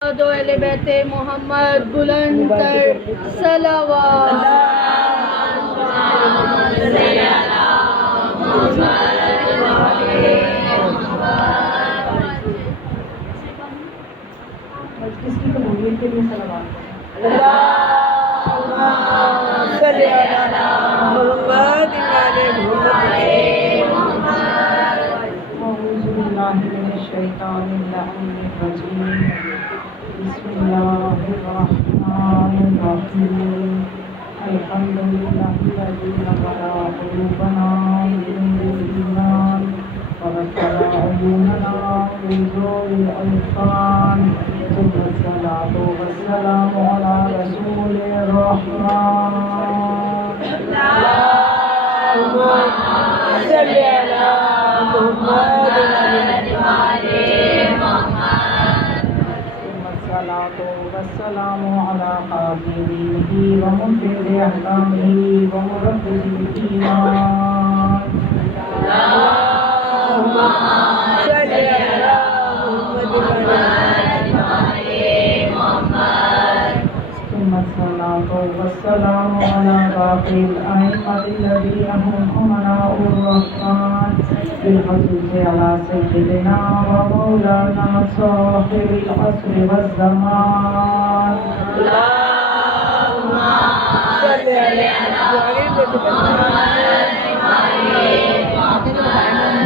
دو اہل بیت محمد بلند تر صلوات۔ کس کی قبولیت کے لیے صلوات اعوذ باللہ من الشیطان اللعین الرجیم بسم اللہ الرحمن الرحیم الحمد للہ الذی نور قلوبنا بنور الایمان وبصر عیوننا بضوء الالفان ثم الصلاة والسلام علی رسول الرحمن والسلام على خاتمه ومنفذ أحكامه ومربي الإيمان اللهم صل على محمد ثم الصلاة والسلام على باقي الأئمة الذين هم أمناء الرحمن بالخصوص على سيدنا ومولانا صاحب العصر والزمان اللهم صل على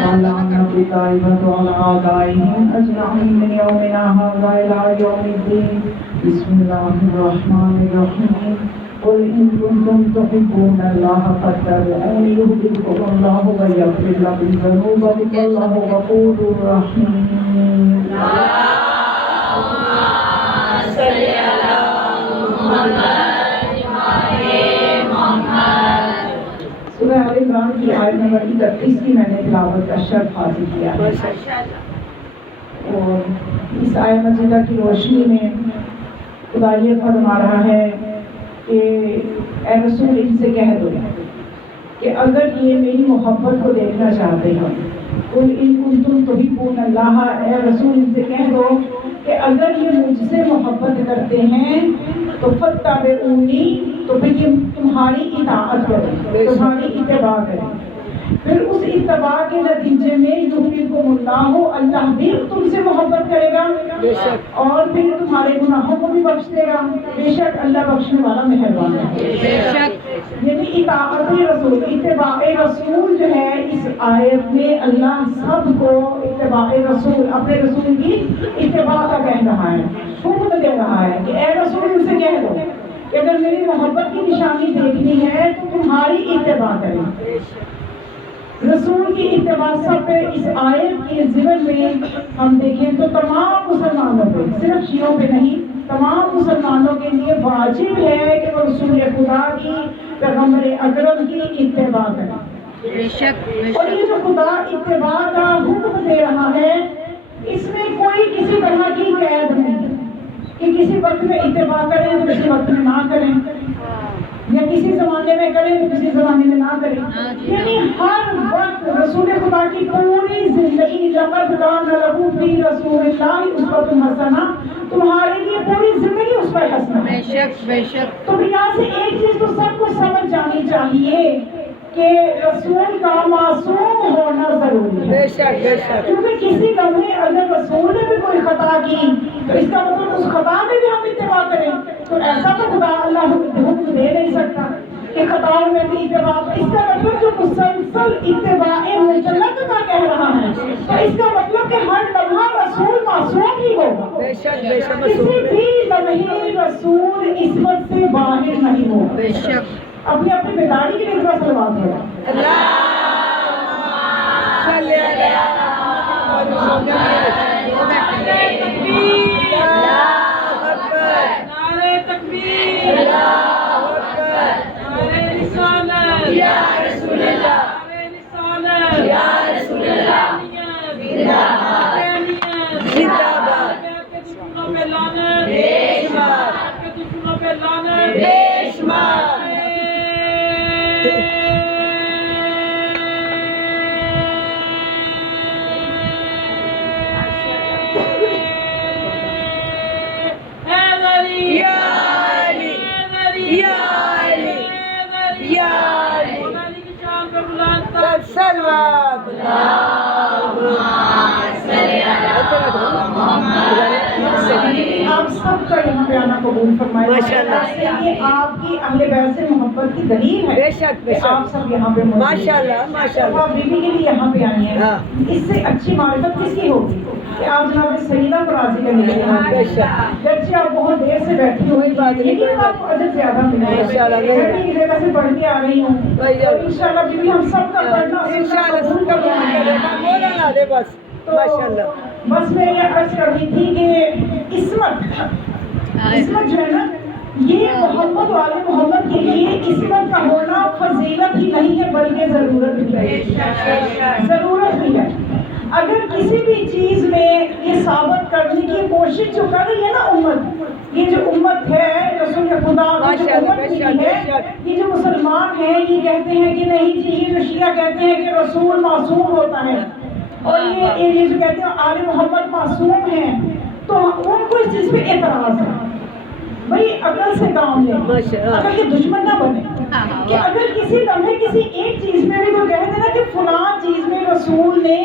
مولانا بطائبة على أعدائهم أجمعين من يومنا هذا إلى يوم الدين بسم الله الرحمن الرحيم قل إن كنتم تحبون الله فاتبعوني يهدكم الله ويغفر لكم ذنوبكم والله غفور رحيم اللهم صل على محمد سورہ آل عمران کی آیت نمبر 31 کی میں نے تلاوت کا شرف حاصل کیا ہے اور اس آیت مجیدہ کی روشنی میں خدا یہ فرما رہا ہے کہ اے رسول ان سے کہہ دو کہ اگر یہ میری محبت کو دیکھنا چاہتے ہو قل ان کنتم تحبون اللہ، اے رسول ان سے کہہ دو کہ اگر یہ مجھ سے محبت کرتے ہیں تو فاتبعونی، تو پھر یہ تمہاری اطاعت کریں، تمہاری اتباع کریں، پھر اس اتباع کے نتیجے میں یحببکم اللہ، اللہ بھی تم سے محبت کرے گا اور پھر تمہارے گناہوں کو بھی بخش دے گا، بے شک اللہ بخشنے والا مہربان ہے۔ یعنی اطاعت رسول، اتباع رسول جو ہے اس آیت میں اللہ سب کو اتباع رسول، اپنے رسول کی اتباع کا کہہ رہا ہے، حکم دے رہا ہے کہ اے رسول ان سے کہہ دو کہ اگر میری محبت کی نشانی دیکھنی ہے تو تمہاری اتباع کریں۔ رسول کی اتباع سب پہ اس آیت کے ضمن میں ہم دیکھیں تو تمام مسلمانوں پہ، صرف شیعوں پہ نہیں، تمام مسلمانوں کے لیے واجب ہے کہ وہ رسول خدا کی، پیغمبر اکرم کی اتباع کریں۔ اور یہ جو خدا اتباع کا حکم دے رہا ہے اس میں کوئی کسی طرح کی قید نہیں کہ کسی وقت میں اتباع کریں تو کسی وقت میں نہ کریں، یا کسی زمانے میں کریں تو کسی زمانے میں نہ کریں، یعنی ہر وقت رسول خدا کی پوری زندگی، لقد کان لکم فی رسول اللہ اسوۃ حسنہ، تمہارے لیے پوری زندگی اس پر حسنہ ہے۔ بے شک تو یہاں سے ایک چیز تو سب کو سمجھ جانی چاہیے کہ رسول کا معصوم ہونا ضروری ہے، کیونکہ کسی لمحے اگر رسول نے بھی کوئی خطا کی تو اس کا مطلب اس خطا میں بھی ہم اتباع کریں، تو ایسا تو خدا اللہ حکم دے نہیں سکتا کہ خطاؤں میں بھی اتباع، اس کا مطلب جو مسلسل اتباع مطلق کا کہہ رہا ہے تو اس کا مطلب کہ ہر لمحہ رسول معصوم ہی ہوگا، کسی بھی لمحے رسول عصمت سے باہر نہیں ہوگا۔ اپنی اپنی بیداری کی نسبت سلوات ہے۔ آپ سب کا یہاں پہ آنا قبول فرمائے ماشاءاللہ. یہ آپ کی اہل بیت سے محبت کی دلیل ہے. بے شک بے کہ آپ شک سب یہاں پہ موجود ہیں. ماشاءاللہ ماشاءاللہ. آپ بیوی کے لیے یہاں پہ آئی ہیں. اس سے اچھی معرفت کس کی ہوگی کہ آپ جناب سیدہ کو راضی کرنے کے لیے. جبکہ آپ بہت دیر سے بیٹھی ہوئی بات ہے لیکن آپ کو اجر زیادہ ملے گا. میں بھی اس جگہ سے پڑھ کے آ رہی ہوں اور انشاءاللہ بیوی ہم سب کا پڑھنا انشاءاللہ سب کا کرے گا مولانا دے بس ماشاءاللہ. بس میں یہ عرض کر رہی تھی کہ عصمت جو ہے نا یہ محمد والے محمد کے لیے عصمت کا ہونا فضیلت ہی نہیں ہے بلکہ ضرورت بھی ہے. ضرورت بھی ہے. اگر کسی بھی چیز میں یہ ثابت کرنے کی کوشش جو کر رہی ہے نا امت، یہ جو امت ہے رسول خدا کی جو امت ہوئی ہے، یہ جو مسلمان ہیں یہ کہتے ہیں کہ نہیں جی، یہ جو شیعہ کہتے ہیں کہ رسول معصوم ہوتا ہے اور یہ جو کہتے ہیں آل محمد معصوم ہیں، تو ان کو اس چیز پہ اعتراض ہے. بھائی عقل سے کام لیں، عقل کے دشمن نہ بنے. کہ اگر کسی لمحے کسی ایک چیز میں بھی تو کہتے ہیں نا کہ فلاں چیز میں رسول نے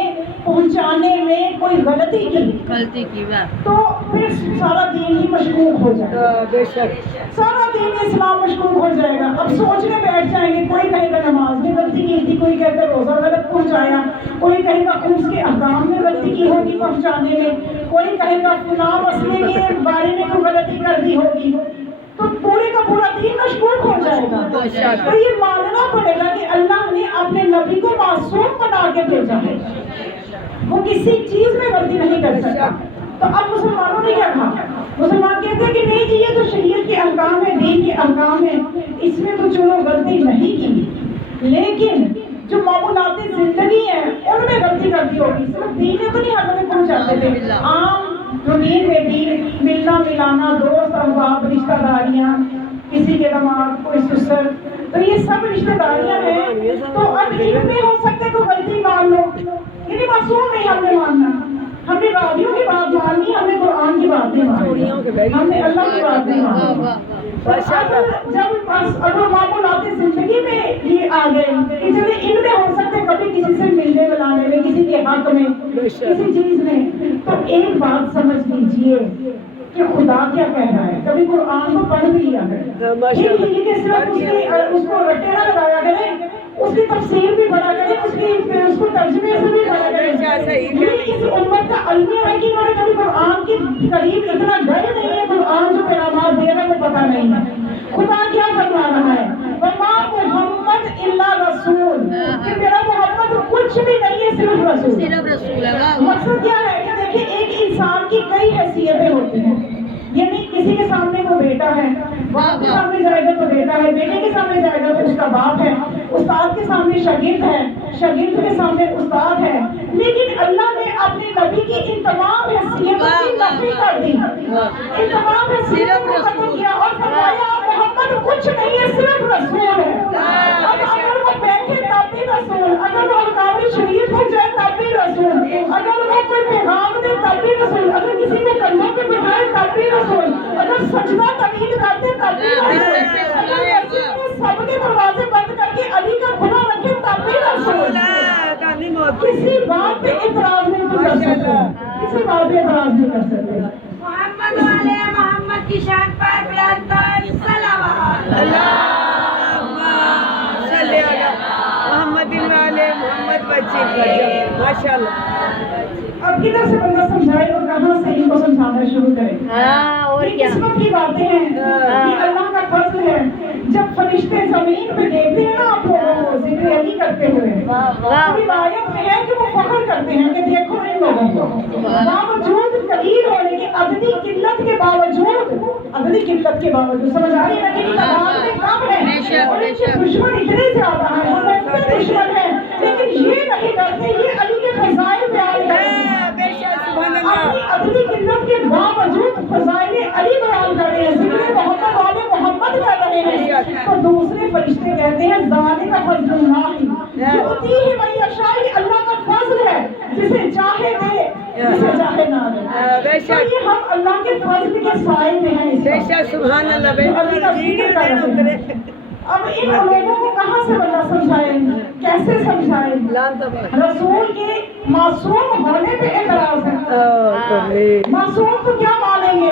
پہنچانے میں کوئی غلطی کی تو پھر سارا دین ہی مشکوک ہو جائے گا. بے شک سارا دین اسلام مشکوک ہو جائے گا. اب سوچنے بیٹھ جائیں گے، کوئی کہے گا نماز میں غلطی کی تھی، کوئی کہے گا روزہ غلط پہنچایا، کوئی کہے گا خمس کے احکام میں غلطی کی ہوگی پہنچانے میں، کوئی کہے گا فلاں مسئلے کے بارے میں کوئی غلطی کر دی ہوگی، تو پورے کا پورا دین مشکوک ہو جائے گا. تو یہ ماننا پڑے گا کہ اللہ نے اپنے نبی کو معصوم بنا کے بھیجا ہے، وہ کسی چیز میں غلطی نہیں کر سکتا. تو اب مسلمانوں نے کیا کہا؟ مسلمان کہتے ہیں کہ نہیں جی یہ تو شریعت کے احکام ہے، دین کے احکام ہے، اس میں تو چلو غلطی نہیں کی، لیکن جو معمولات زندگی ہیں ان میں غلطی کر دی ہوگی. صرف دین میں تو نہیں ہمیں پہنچاتے تھے، عام روٹین میں دین، ملنا ملانا، دوست احباب، رشتہ داریاں، کسی کے دماغ کوئی سسر، تو یہ سب رشتہ داریاں ہیں. تو اب ان میں ہو سکتا ہے کوئی غلطی مان لو، یعنی معصوم نہیں ہم نے ماننا. ہم نے راویوں کی بات ماننی، ہم نے قرآن کی بات نہیں ماننی، ہم نے اللہ کی بات نہیں ماننی. جب اگر معمولات زندگی میں یہ آ گئے کہ چلے ان میں ہو سکتے کبھی کسی سے ملنے ملانے میں، کسی کے حق میں، کسی چیز میں، تو ایک بات سمجھ لیجئے کہ خدا کیا کہہ رہا ہے. کبھی قرآن کو پڑھ بھی لیا کرے، یہ کہ صرف اس کو رٹے نہ لگایا کرے، اس کی تفسیر بھی پڑھا کرے، اس کو ترجمے سے بھی پڑھا کرے. یہ اس امت کا المیہ ہے کہ انہوں نے کبھی قرآن کے قریب اتنا گئے نہیں ہے. قرآن جو پیغامات دے رہا ہے وہ پتہ نہیں ہے. خدا کیا فرما رہا ہے؟ وما محمد الا رسول، کہ میرا محمد کچھ بھی نہیں ہے، صرف رسول. مقصد کیا ہے کہ دیکھیں ایک انسان کی کئی حیثیتیں ہوتی ہیں. یعنی کسی کے سامنے وہ بیٹا ہے، باپ کے سامنے جائے گا تو بیٹا ہے، بیٹے کے سامنے جائے گا تو اس کا باپ ہے، استاد کے سامنے شاگرد ہے، شاگرد کے سامنے استاد ہے. لیکن اللہ نے اپنے نبی کی ان تمام حیثیتوں کی نفی کر دی، ان تمام حیثیتوں کو ختم کیا اور فرمایا محمد کچھ نہیں ہے، صرف رسول ہے. اب اگر وہ بیٹھے تب بھی رسول، اگر وہ احکام شریعت ہو جائے تب بھی رسول، اگر وہ کوئی پیغام دے تب بھی رسول، اگر کسی کو کلمہ پہ بٹھائے تب بھی رسول، اگر سجدہ طویل کرتے تب بھی رسول، اگر مسجد میں سب کے دروازے بند کر کے علی کا کھلا رکھے تب بھی رسول. کسی بات پہ اعتراض نہیں کر سکتے، کسی بات پہ اعتراض نہیں کر سکتے. محمد والے محمد کی شان پر بلند صلوات. اللہم صلی علی محمد والے محمد بچے ماشاءاللہ. اب کدھر سے بندہ سمجھائے اور کہاں سے ان کو سمجھانا شروع کرے؟ اور یہ کیا قسمت کی باتیں ہیں، یہ اللہ کا فضل ہے. جب فرشتے زمین پہ دیکھتے ہیں نا آپ لوگوں کو ذکر علی کرتے ہوئے، روایت میں ہے کہ وہ فخر کرتے ہیں کہ دیکھو ان لوگوں کو باوجود قلیل ہونے کے، عددی قلت کے باوجود، عددی قلت کے باوجود، سمجھ آ رہی ہے نا کہ تعداد میں کم ہے اور ان کے دشمن اتنے زیادہ ہیں، وہ اتنے دشمن ہیں، لیکن یہ نہیں ڈرتے، یہ علی کے فضائل بیان کرتے ہیں. اپنی عددی قلت کے باوجود فضائل علی بیان کر رہے ہیں، ذکر محمد والے محمد کر رہے ہیں. تو دوسرے فرشتے کہتے ہیں ذالک فضل اللہ یؤتیہ من یشاء، اللہ کا فضل ہے، جسے چاہے دے جسے چاہے نہ دے. تو یہ ہم اللہ کے فضل کے سائے میں ہیں. بے شک سبحان اللہ. اب ان لوگوں کو کہاں سے بندہ سمجھائے، کیسے سمجھائے؟ رسول کے معصوم ہونے پہ اعتراض ہے. معصوم تو کیا مانیں گے؟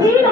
3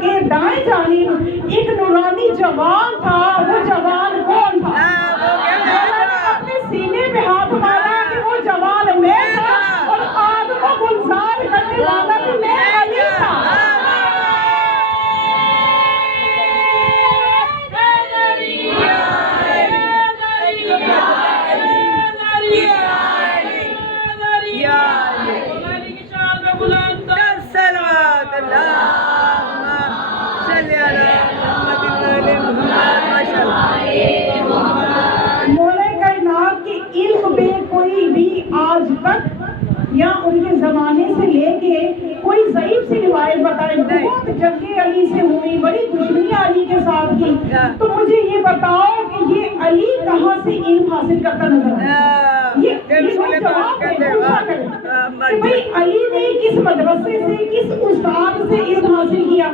کے دائیں جانب ایک نورانی جوان تھا. وہ جوان کون تھا؟ اپنے سینے پہ ہاتھ مارا کہ وہ جوان میں تھا اور آگ کو گلزار کرنے والا بھی میں علی تھا. مولا کائنات کے علم میں کوئی بھی آج تک یا ان کے زمانے سے لے کے کوئی ضعیف سی روایت بتائے. بہت جنگیں علی سے ہوئی, بڑی دشمنیاں علی کے ساتھ کی. تو مجھے یہ بتاؤ کہ یہ علی کہاں سے علم حاصل کرتا نظر آیا؟ یہ لوگ جواب دیں, پوچھا کریں کہ بھئی علی نے کس مدرسے سے, کس استاد سے علم حاصل کیا.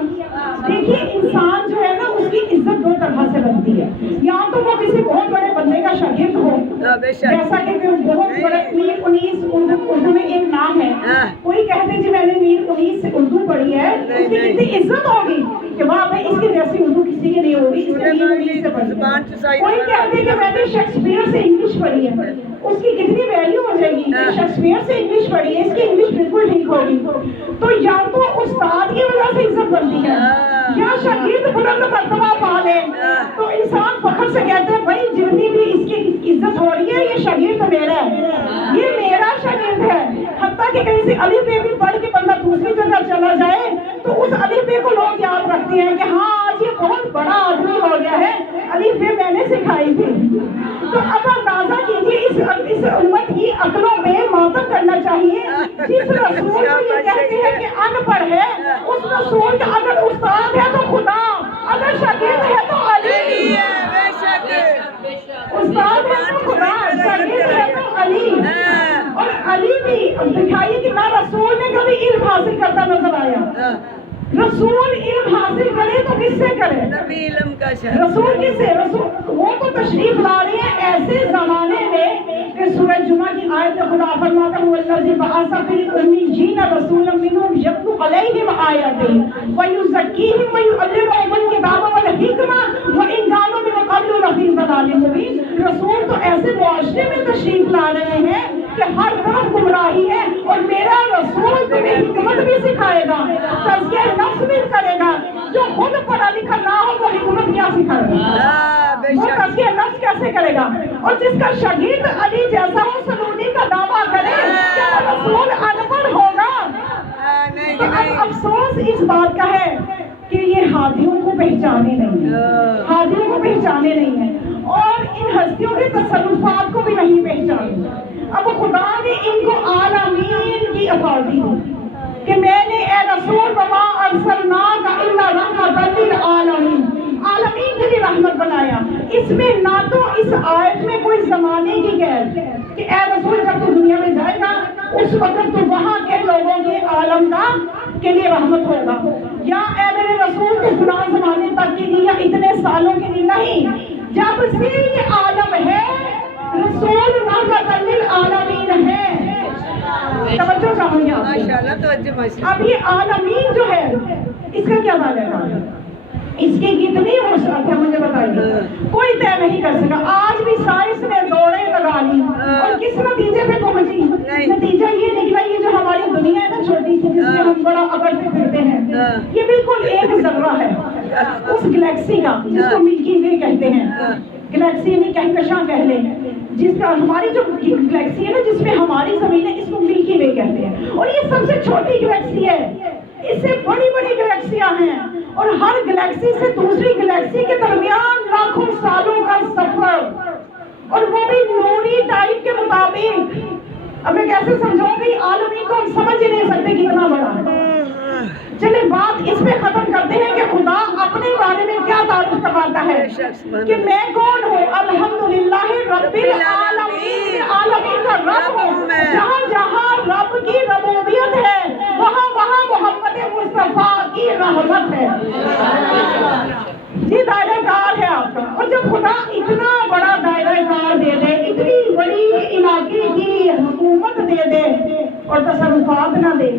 دیکھیے انسان جو ہے نا اس کی عزت دو طرح سے بنتی ہے. یا تو وہ کسی بہت بڑے بندے کا شاگرد ہو, جیسا کہ بہت بڑے میر انیس اردو میں ایک نام ہے. کوئی کہتے جی میں نے میر انیس سے اردو پڑھی ہے, اس کی کتنی عزت ہوگی کہ وہاں پہ اس کی جیسی اردو کسی کی نہیں ہوگی, اس نے میر انیس سے پڑھی. کوئی کہتے کہ میں نے شیکسپیئر سے انگلش پڑھی ہے, اس کی کتنی ویلیو ہو جائے گی. شیکسپیئر سے انگلش پڑھی ہے, اس کی انگلش بالکل ٹھیک ہوگی. تو یا تو استاد کی وجہ سے عزت بنتی ہے یا شاگرد بلند مرتبہ پا لے. تو انسان فخر سے کہتے ہیں بھائی جتنی بھی اس کی عزت ہو رہی ہے یہ شاگرد میرا ہے, یہ میرا شاگرد ہے. حتیٰ کہ کہیں سے الف بے بھی پڑھ کے بندہ دوسری جگہ چلا جائے تو اس الف بے کو لوگ یاد رکھتے ہیں کہ ہاں آج یہ بہت بڑا آدمی ہو گیا ہے, الف بے میں نے سکھائی تھی. تو اب اندازہ کیجیے اس امت کی عقلوں میں ماتم کرنا چاہیے. جس رسول کو یہ کہتے ہیں کہ ان پڑھ ہے, اس رسول کا اگر استاد ہے تو خدا, اگر شاگرد ہے تو علی. استاد ہے تو خدا, شاگرد ہے تو علی. اور علی بھی دکھائیے کہ نہ رسول نے کبھی علم حاصل کرتا نظر آیا. رسول علم حاصل کرے تو کس سے کرے؟ رسول کس سے؟ رسول وہ تو تشریف لا رہے ہیں ایسے زمانے میں کہ سورہ جمعہ کی آیت میں خدا فرماتا ہے والذی بعث فی الامیین رسولا منہم یتلو علیہم آیاتہ ویزکیہم ویعلمہم الکتاب والحکمہ وان کانوا من قبل لفی ضلال مبین. رسول تو ایسے معاشرے میں تشریف لا رہے ہیں کہ ہر طرف گمراہی ہے, اور میرا رسول تمہیں حکمت بھی سکھائے گا, تزکیہ نفس بھی کرے گا. جو خود پڑھا لکھا نہ ہو وہ حکمت کیا سکھائے گا, وہ تزکیہ نفس کیسے کرے گا. اور جس کا شاگرد علی جیسا ہو سلونی کا دعویٰ کرے کہ وہ رسول ان پڑھ ہوگا. تو اب افسوس اس بات کا ہے کہ یہ ہادیوں کو پہچانے نہیں ہیں, ہادیوں کو پہچانے نہیں ہیں, اور ان ہستیوں کے تصرفات کو بھی نہیں پہچانے. اب خدا نے ان کو عالمین کی اتھارٹی دی کہ میں نے اے رسول وما ارسلناک الا رحمۃ للعالمین, عالمین کے لیے رحمت بنایا. اس میں نہ تو اس آیت میں کوئی زمانے کی قید کہ اے رسول جب تو دنیا میں جائے گا اس وقت تو وہاں کے لوگوں کے عالم کا کے لیے رحمت ہوگا, یا اے میرے رسول کے فلاں زمانے تک کے لیے یا اتنے سالوں کے لیے نہیں. جب سے یہ عالم ہے رسول رحمت للعالمین ہے. توجہ چاہوں گی. اب یہ عالمین جو ہے اس کا کیا معنی ہے, اس کی کتنی وسعت ہے مجھے بتائیے. کوئی طے نہیں کر سکا. آج بھی سائنس نے دوڑیں لگا لی اور کس نتیجے پہ پہنچی. نتیجہ یہ نکلا یہ جو ہماری دنیا ہے نا چھوٹی سی جس میں ہم بڑا اکڑتے پھرتے ہیں, یہ بالکل ایک ذرہ ہے اس گلیکسی کا جس کو ملکی وے کہتے ہیں. گلیکسی نہیں کہکشاں کہہ لیں, جس کا ہماری جو گلیکسی ہے نا جس میں ہماری زمین ہے اس کو ملکی وے کہتے ہیں. اور یہ سب سے چھوٹی گلیکسی ہے, اس سے بڑی بڑی گلیکسیاں ہیں, اور ہر گلیکسی سے دوسری گلیکسی کے درمیان لاکھوں سالوں کا سفر, اور وہ بھی نوری ٹائم کے مطابق. اب میں کیسے سمجھاؤں گی, عالمی کو ہم سمجھ ہی نہیں سکتے کتنا بڑا ہے. چلے بات اس میں ختم کرتے ہیں کہ خدا اپنے بارے میں کیا تعارف کرواتا ہے کہ میں کون ہوں. الحمدللہ رب العالمین, عالمین کا رب ہوں. جہاں جہاں رب کی ربوبیت ہے وہاں وہاں محمد مصطفیٰ کی رحمت ہے. یہ دائرہ کار ہے آپ کا. اور جب خدا اتنا بڑا دائرہ کار دے دے, اتنی بڑی علاقے کی حکومت دے دے اور تصرفات نہ دے,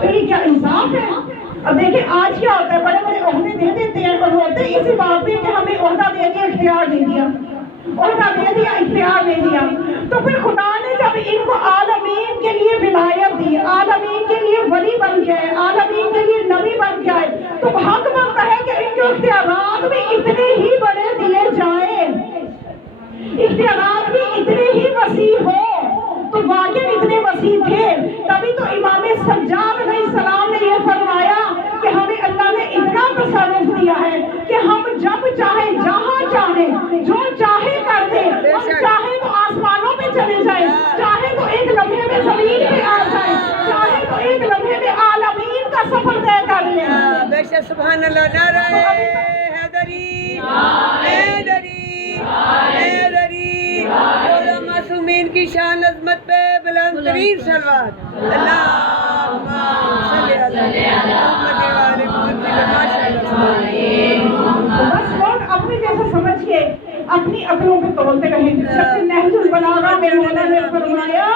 تو یہ کیا انصاف ہے؟ اب دیکھیں آج کیا ہوتا ہے، بڑے بڑے عہدے دے دیتے ہیں اور بولتے ہیں اسی بات پہ کہ ہمیں عہدہ دے دیا اختیار دے دیا، عہدہ دے دیا اختیار دے دیا، تو پھر خدا نے جب ان کو عالمین کے لیے ولایت دی، عالمین کے لیے ولی بن جائے، عالمین کے لیے نبی بن جائے، تو حق بنتا ہے کہ ان کے اختیارات بھی اتنے ہی بڑے دیے جائیں، اختیارات بھی اتنے ہی وسیع ہو۔ تو واقعی اتنے وسیع تھے، تبھی تو امام سجاد علیہ السلام نے یہ فرمایا کہ ہمیں اللہ نے اتنا تصرف دیا ہے کہ ہم جب چاہے جہاں چاہے جو چاہے کر دیں، ہم چاہے تو آسمانوں پہ چلے جائیں، چاہے تو ایک لمحے میں زمین پہ آ جائیں، چاہے تو ایک لمحے میں عالمین کا سفر طے کر لیں۔ بے شک سبحان اللہ، نعرہ حیدری حیدری حیدری، چودہ معصومین کی شان عظمت پہ بلند ترین صلوات، اللہم صلی علی محمد و آل محمد، ماشاءاللہ۔ بس لوگ اپنے جیسا سمجھ کے اپنی عقلوں پہ تولتے رہیں۔ جب کہ نہج البلاغہ میں مولانا نے فرمایا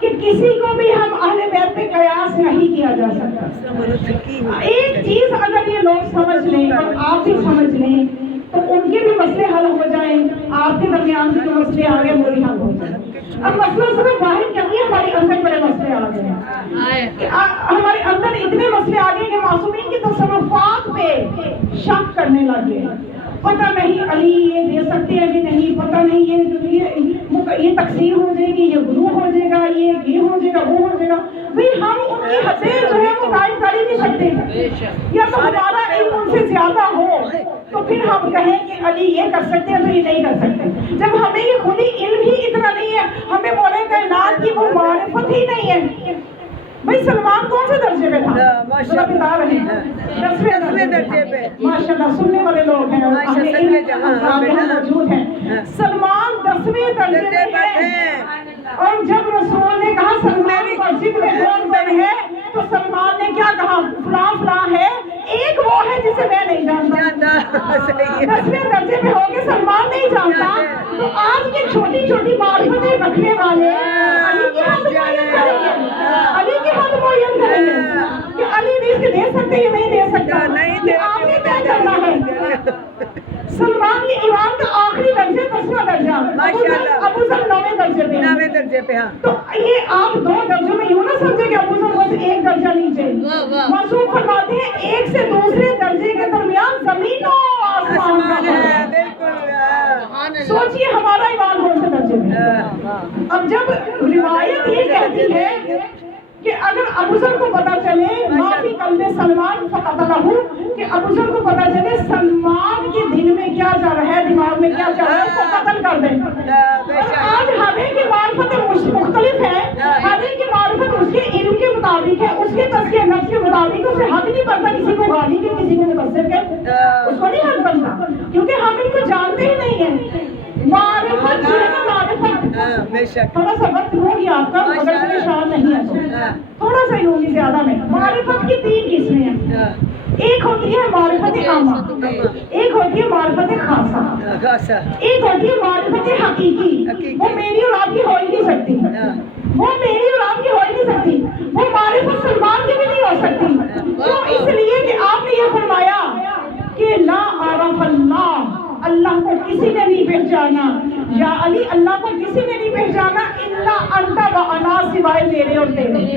کہ کسی کو بھی ہم اہل بیت پہ قیاس نہیں کیا جا سکتا۔ ایک چیز اگر یہ لوگ سمجھ لیں اور آپ بھی سمجھ لیں تو ان کے بھی مسئلے حل ہو جائیں، آپ کے درمیان سے جو مسئلے آ گئے وہ بھی حل ہو جائیں۔ اب مسئلہ صرف باہر کیا ہے، ہمارے اندر بڑے مسئلے آ گئے ہیں، ہمارے اندر اتنے مسئلے آ گئے کہ معصومین کے تصرفات پہ شک کرنے لگے، پتہ نہیں علی یہ دے سکتے ہیں کہ نہیں، پتہ نہیں یہ تقسیم ہو جائے گی، یہ غلو ہو جائے گا، یہ ہو جائے گا، وہ ہو جائے گا۔ بھئی ہم ان کی حدیں جو ہے وہ قائم کر ہی نہیں سکتے، یا تو ہمارا علم ان سے زیادہ ہو تو پھر ہم کہیں کہ علی یہ کر سکتے ہیں تو یہ نہیں کر سکتے، جب ہمیں یہ خود ہی علم ہی اتنا نہیں ہے، ہمیں مولا کائنات کی وہ معرفت ہی نہیں ہے۔ بھئی سلمان کون سے درجے پہ تھا؟ ماشاء اللہ، بتا رہے ہیں 10ویں درجے پہ، ماشاءاللہ سننے والے لوگ ہیں اور اہل علم موجود ہیں۔ سلمان 10ویں درجے پہ ہے، اور جب رسول نے کہا سلمان مسجد میں کون بن ہے تو سلمان نے کیا کہا، فلاں فلاں ہے، ایک وہ ہے جسے میں نہیں جانتا۔ 10ویں درجے پہ ہو کے سلمان نہیں جانتا تو آج کے چھوٹی چھوٹی معرفتیں رکھنے والے علی کی حد معین کریں گے، علی کی حد معین کریں گے کہ علی رزق دے سکتے یا نہیں دے سکتا، یہ آپ نے طے کرنا ہے۔ سلمان یہ ایمان کا آخری درجہ 10واں درجہ، ابو ذر 9ویں درجے پہ، 9ویں درجے پہ۔ ہاں تو یہ آپ دو درجوں میں یوں نہ سمجھے کہ ابو ذر بس ایک درجہ نیچے۔ معصوم فرماتے ہیں ایک سے دوسرے درجے کے درمیان زمین و آسمان کا ہے۔ بالکل، سوچئے ہمارا ایمان کون سے درجے میں۔ اب جب روایت یہ کہتی ہے کہ اگر ابو ذر کو پتا چلے معافی قلب سلمان فقتلہ، کہ ابو ذر کو پتا چلے سلمان کے دل میں کیا چل رہا ہے، دماغ میں کیا چل رہا ہے، اس کو قتل کر دیں۔ اور آج ہمیں کی معرفت مختلف ہے، ہمیں کی معرفت اس کے علم کے مطابق ہے، اس کے تزکیہ نفس کے مطابق، اسے حق نہیں بنتا کسی کو گالی کے، کسی کو مقصر کے، اس کو نہیں حق بنتا، کیونکہ ہم ان کو جانتے ہی نہیں ہیں۔ معرفت جو ہے نا، معرفت تھوڑا سا وقت ہوگی آپ کا اگر پریشان نہیں ہے تو تھوڑا سا ہی ہوگی زیادہ میں۔ معرفت کی 3 قسمیں ہیں، ایک ہوتی ہے معرفت عامہ، ایک ہوتی ہے معرفت خاصہ، ایک ہوتی ہے معرفت حقیقی، وہ میری اور آپ کی ہو ہی نہیں سکتی، وہ میری اور آپ کی ہو ہی نہیں سکتی، وہ معرفت سلمان کی بھی نہیں ہو سکتی۔ تو اس لیے کہ آپ نے یہ فرمایا کہ لا عرف اللہ، اللہ کو کسی نے نہیں پہچانا، یا علی اللہ کو کسی نے نہیں پہچانا الا انت و انا، سوائے میرے اور تیرے۔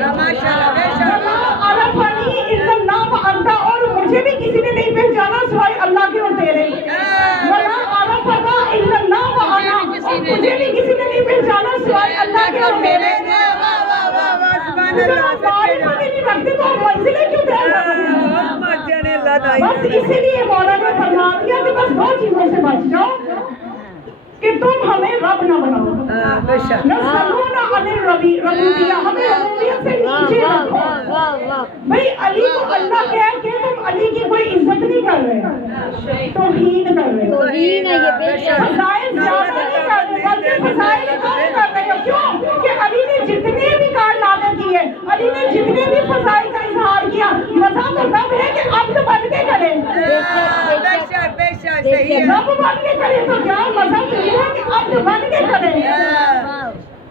عرفنی الا اللہ و انت، اور مجھے بھی کسی نے نہیں پہچانا سوائے اللہ کے اور تیرے۔ ولا عرفنا الا اللہ و انا، اور مجھے بھی کسی نے نہیں پہچانا سوائے اللہ کے اور میرے۔ معرفت ہی نہیں رکھتے تو ہم منزلیں کیوں طے کر رہے ہیں؟ بس اسی لیے مولا نے فرما دیا کہ بس 2 چیزوں سے بچ جاؤ کہ تم ہمیں رب نہ بناؤ، نسلونا عن الربوبیہ، ہمیں ربوبیت سے نیچے رکھو۔ بھئی علی کو اللہ کہہ کے تم علی کی کوئی عزت نہیں کر رہے، توہین کر رہے، فضائل زیادہ نہیں کر رہے، بلکہ فضائل کم کر رہے ہو۔ کیوں کہ علی نے جتنے بھی کارنامے کیے، علی نے جتنے بھی فضائل کا اظہار کیا، مزہ تو تب ہے کہ عبد بن کے کرے، رب بن کے کرے، تو کیا مزہ تو یہ ہے کہ عبد بن کے کرے۔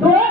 2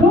2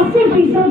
80%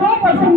2%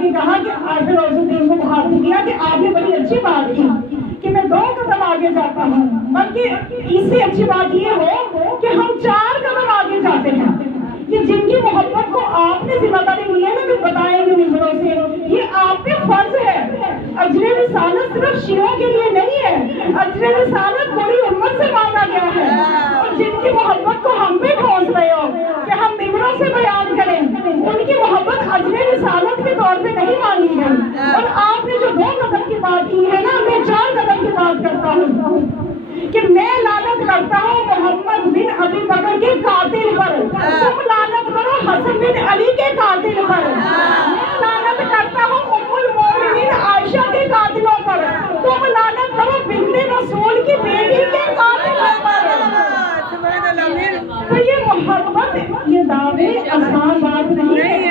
آگے کہا کہ پھر روز الدین کو مخاطب کیا کہ آگے بڑی اچھی بات تھی کہ میں 2 قدم آگے جاتا ہوں، بلکہ اس سے اچھی بات یہ ہو کہ ہم 4 قدم آگے جاتے ہیں. یہ جن کی محبت کو آپ نے ذمہ داری لی ہے نا کہ بتائیں گے ممبروں سے، یہ آپ پہ فرض ہے. اجر رسالت صرف شیعوں کے لیے نہیں ہے، اجر رسالت پوری امت سے مانگا گیا ہے. اور جن کی محبت کو ہم بھی ٹھونس رہے ہو کہ ہم ممبروں سے بیان کریں، ان کی محبت اجر رسالت کے طور پہ نہیں مانگی گئی. اور آپ نے جو 2 قدم کی بات کی ہے نا، میں 4 قدم کی بات کرتا ہوں کہ میں لعنت کرتا ہوں محمد بن ابی بکر کے قاتل پر، تم لعنت کرو حسن بن علی کے قاتل پر. میں لعنت کرتا ہوں ام المومنین عائشہ کے قاتلوں پر، تم لعنت کرو بنت رسول کی بیٹی کے قاتلوں پر. تو یہ محبت، یہ دعوے آسان بات نہیں ہے.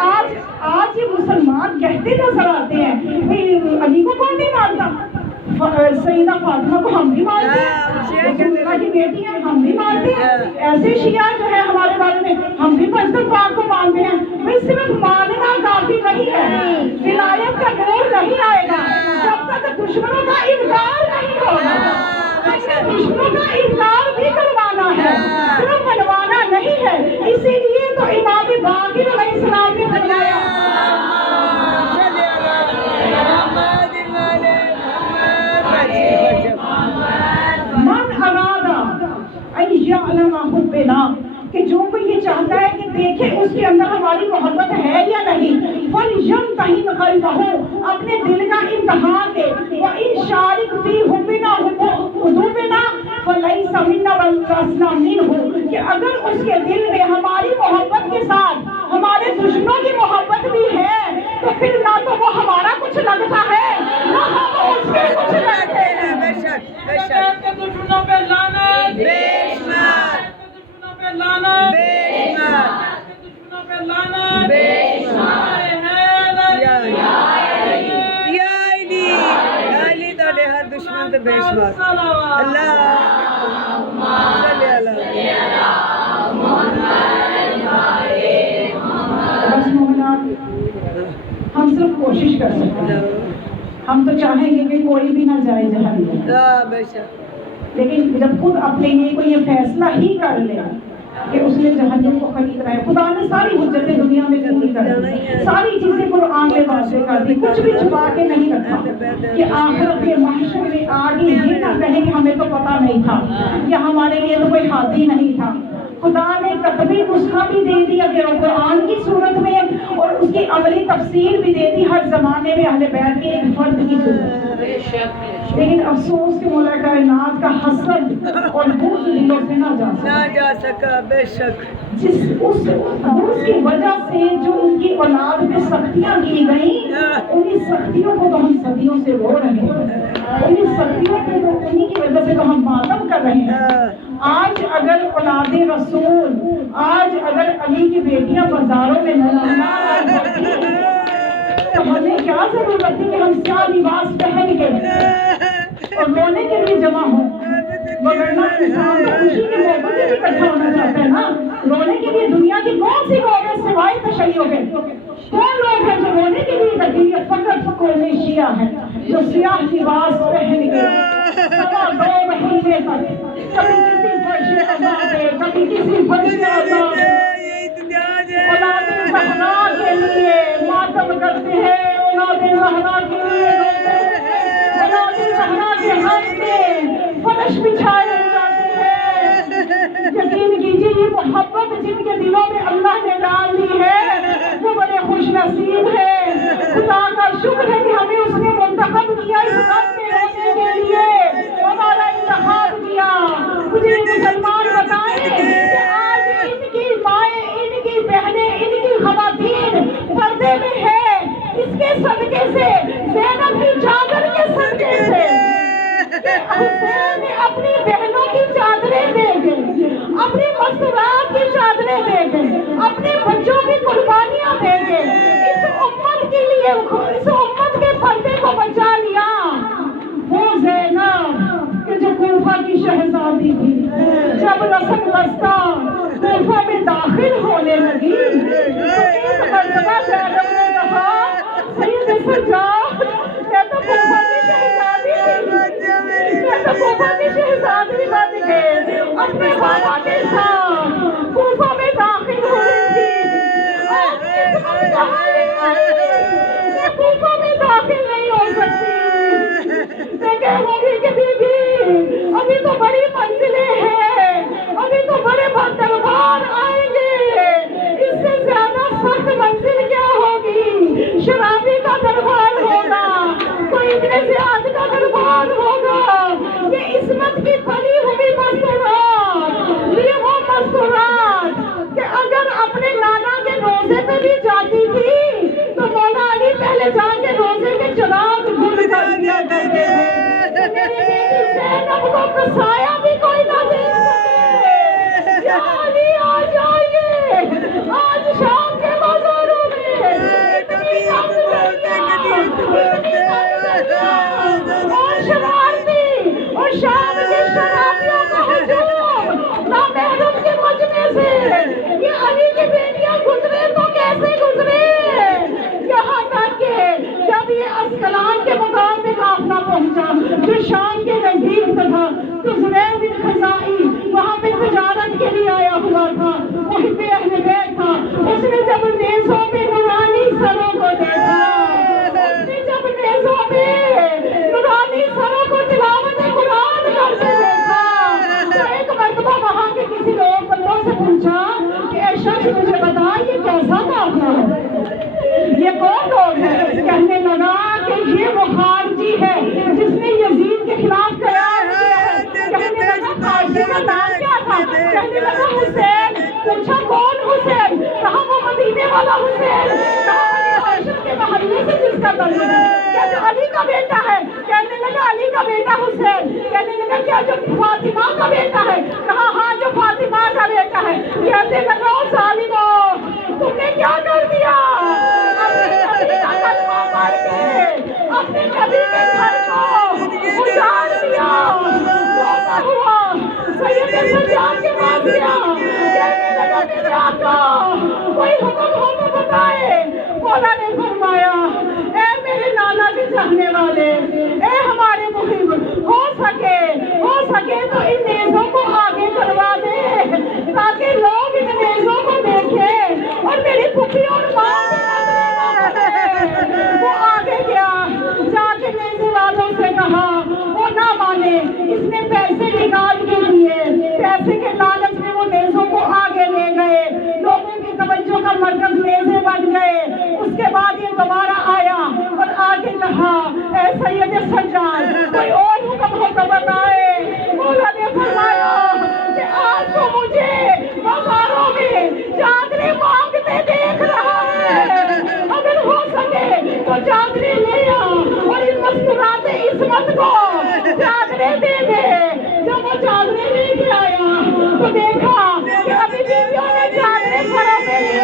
آج یہ مسلمان کہتے نظر آتے ہیں علی کو کون نہیں مانتا، سیدہ فاطمہ کو ہم بھی مانتے ہیں، رسول اللہ کی بیٹی ہیں ہم بھی مانتے ہیں. ایسے شیعہ جو ہے ہمارے بارے میں، ہم بھی پنجتن پاک کو مانتے ہیں. بھئی صرف ماننا کافی نہیں ہے، ولایت کا نور نہیں آئے گا جب تک دشمنوں کا انکار نہیں ہوگا. دشمنوں کا انکار بھی کروانا ہے، صرف منوانا نہیں ہے. اسی لیے تو امام باقر علیہ السلام نے فرمایا من ارادہ ان یعلم حبنا، کہ جو کوئی یہ چاہتا ہے کہ دیکھے اس کے اندر ہماری محبت ہے یا نہیں، فلیمتحن قلبہ، اپنے دل کا امتحان دے. وان شارک فی حبنا حدوبنا فلیس منا ولسنا منہ، کہ اگر اس کے دل میں ہماری محبت کے ساتھ ہمارے دشمنوں کی محبت بھی ہے تو پھر نہ تو وہ ہمارا کچھ لگتا ہے نہ ہم اس کے کچھ لگتے ہیں. دشمنوں پہ لعنت، بے شمار دشمنوں پہ لعنت، بے شمار دشمنوں پہ لعنت، بے شمار. علی تھوڑے ہر دشمن تے بے شمار. اللہ صلی اللہ بس مومنات، ہم صرف کوشش کر سکتے ہیں. ہم تو چاہیں گے کہ کوئی بھی نہ جائے جہنم، لیکن جب خود اپنے لیے کوئی یہ فیصلہ ہی کر لے کہ اس نے جہنم کو خرید رہا ہے. خدا نے ساری حجتیں دنیا میں پوری کر دی، ساری چیزیں قرآن میں واضح کر دی، کچھ بھی چھپا کے نہیں رکھا کہ آخرت کے محشر میں آگے یہ نہ کہیں کہ ہمیں تو پتہ نہیں تھا یا ہمارے لیے تو کوئی ہاتھی نہیں تھا. خدا نے کتبی نسخہ بھی دے دیا کہ قرآن کی صورت میں، اور اس کی عملی تفسیر بھی دے دی ہر زمانے میں اہل بیت کے ایک فرد کی صورت. لیکن افسوس کہ مولا کائنات کا حسد اور بغض دلوں سے نہ جا سکا. بے شک اس بغض کی وجہ سے جو ان کی اولاد پہ سختیاں کی گئیں، انہی سختیوں کو تو ہم صدیوں سے رو رہے ہیں، انہی سختیوں پہ تو انہی کی وجہ سے تو ہم ماتم کر رہے ہیں. آج اگر اولاد رسول، آج اگر علی کی بیٹیاں بازاروں میں تو ہمیں کیا ضرورت تھی کہ ہم سیاہ لباس پہن کے اور رونے کے لیے جمع ہوں. وگرنہ انسان تو خوشی کے موقع پہ اکٹھا ہونا چاہتا ہے نا. رونے کے لیے دنیا کی کون سی قوم ہے سوائے تشیع کے؟ کون لوگ ہیں جو رونے کے لیے اکٹھی ہے؟ فقط قوم شیعہ ہے جو سیاہ لباس پہن کے 2.5 مہینے تک کبھی کسی فرش میں آزاد ہے، کبھی کسی فرش میں آزاد ہے، اولاد زہرا کے لیے ماتم کرتے ہیں، اولاد زہرا کے لیے روتے ہیں، اولاد زہرا کے ہاتھ میں فرش بچھائے جاتے ہیں. یقین کیجیے یہ محبت جن کے دلوں میں اللہ نے ڈال دی ہے وہ بڑے خوش نصیب ہیں. خدا کا شکر ہے کہ ہمیں اس نے منتخب کیا اس غم میں رہنے کے لیے، ہمارا انتخاب کیا. مجھے مسلمان بتائیں کہ آج ان کی مائیں، ان کی بہنیں، ان کی خواتین پردے میں ہے اس کے صدقے سے، زینب کی چادر کے صدقے سے. حسین اپنی بہنوں کی چادریں دے گئے، اپنی مستورات کی چادریں دے گئے، اپنے بچوں کی قربانیاں دے گئے، اس امت کے لیے، اس امت کے پردے کو بچا لیا. وہ زینب کہ جو کوفہ کی شہزادی تھی، جب رسم رستہ کوفہ میں داخل ہونے لگی تو ایک مرتبہ زینب نے کہا سید سجاد میں تو کوفہ کی شہزادی میں تو کوفہ کی شہزادی بن کے اپنے بابا کے ساتھ کوفہ میں داخل ہوئی تھی. آج قسمت کہاں میں کوفہ میں داخل نہیں ہو سکتی. میں کہوں گی کہ بی بی ابھی تو بڑی منزلیں ہیں, ابھی تو بڑے دربار آئیں گے, اس سے زیادہ سخت منزل کیا ہوگی؟ شرابی کا دربار ہوگا, کوئی ابن زیاد کا دربار ہوگا. یہ عصمت کی پلی ہوئی مستورات, یہ وہ مستورات کہ اگر اپنے نانا کے روزے پہ بھی جاتی تھی تو مولا علی پہلے جا کے روزے کے چراغ گل کر دیا کرتے تھے. میری بیٹی زینب کو کسایا بھی کوئی نہ دے سکے. یا علی آ جائیے, آج شام کے بازاروں میں اتنی اور شرارتی اور شام کی شرابیوں کا ہجوم نامحرم کے مجمع سے یہ علی کی بیٹیاں گزرے تو کیسے گزرے؟ یہاں تک کہ جب یہ اسکلان کے مقام میں قافلہ پہنچا جو شام کے نزدیک تھا تو زبیر بن خزائی وہاں پہ تجارت کے لیے آیا ہوا تھا, محب اہل بیت تھا. اس نے جب نیزوں پہ نورانی سروں کو دیکھا, اس نے جب نیزوں پہ نورانی سروں کو تلاوت قرآن کرتے دیکھا تو ایک مرتبہ وہاں کے کسی لوگ بندوں سے پوچھا کہ اے شخص مجھے بتا یہ کیسا قافلہ ہے, یہ کون لوگ ہیں؟ کہنے لگا کہ یہ وہ خارجی ہے جس نے یزید کے خلاف قیام کیا ہے. کہنے لگا خارجی کا نام کیا تھا؟ کہنے لگا حسین. پوچھا کون حسین؟ کہا وہ مدینے والا حسین. کہا علی ہاشم کے محلے سے جس کا تعلق ہے. کہتے علی کا بیٹا ہے. کہنے لگا علی کا بیٹا حسین. کہنے لگا کیا جو فاطمہ کا بیٹا ہے؟ کہا ہاں جو فاطمہ کا بیٹا ہے. کہتے لگا ظالمو تم نے کیا کر دیا؟ اپنے نبی کے گھر کو اجاڑ دیا. روتا ہوا سید سجاد کے پاس گیا, کہنے لگا میرے آقا کوئی حکم ہو تو بتائے. مولا نے فرمایا اے میرے نانا کے چاہنے والے, اے ہمارے محب, ہو سکے تو ان نیزوں کو آگے کروا دے تاکہ لوگ ان نیزوں کو دیکھیں اور میری پھپھی اور ماں وہ آگے گیا, جا کے نیزے والوں سے کہا, وہ نہ مانے. اس نے پیسے نکال کے دیے, پیسے کے لالچ میں وہ نیزوں کو آگے لے گئے, لوگوں کی توجہ کا مرکز نیزے بن گئے. اس کے بعد یہ دوبارہ آیا اور آگے کہا اے سید سجاد کوئی اور حکم ہو تو بتائے. مولا نے فرمایا کہ آج تو مجھے بازاروں میں چادریں مانگتے دیکھ رہا ہے, اگر ہو سکے تو چادریں لے آ اور ان مستورات عصمت کو چادریں دے دے. جب وہ چادریں لے کے آیا تو دیکھا کہ ابھی بیویوں نے چادریں سروں پہ لی,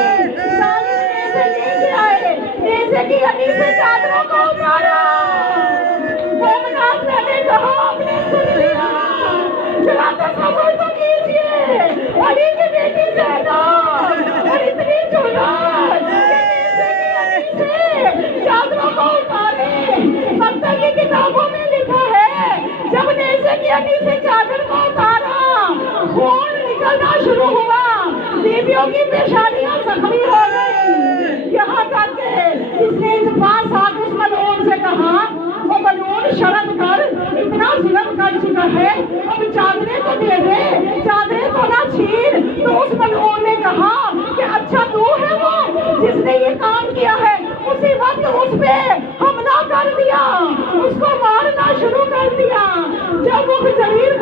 سارے نیزے لے کے آئے, نیزے کی ہڈی سے چادروں کو اتارا. مومنات نے کہا آپ نے سن لیا, ذرا تصور تو کیجیے علی کی بیٹی زینب اور اتنی جرأت چادروں کو اتارے. مطلب کی کتابوں میں لکھا ہے جب نیزے کی ہڈی سے چادر کو اتارا خون نکلنا شروع ہوا, بیویوں کی پیشانیاں زخمی ہو گئی. یہاں تک کہ اس نے پاس آ کے اس ملعون سے کہا وہ ملعون شرم کر, اتنا ظلم کر چکا ہے, اب چادریں تو دے دے, چادریں تو نہ چھین. تو اس ملعون نے کہا کہ اچھا تو ہے وہ جس نے یہ کام کیا ہے. اسی وقت اس پہ حملہ کر دیا, اس کو مارنا شروع کر دیا. جب وہ ضمیر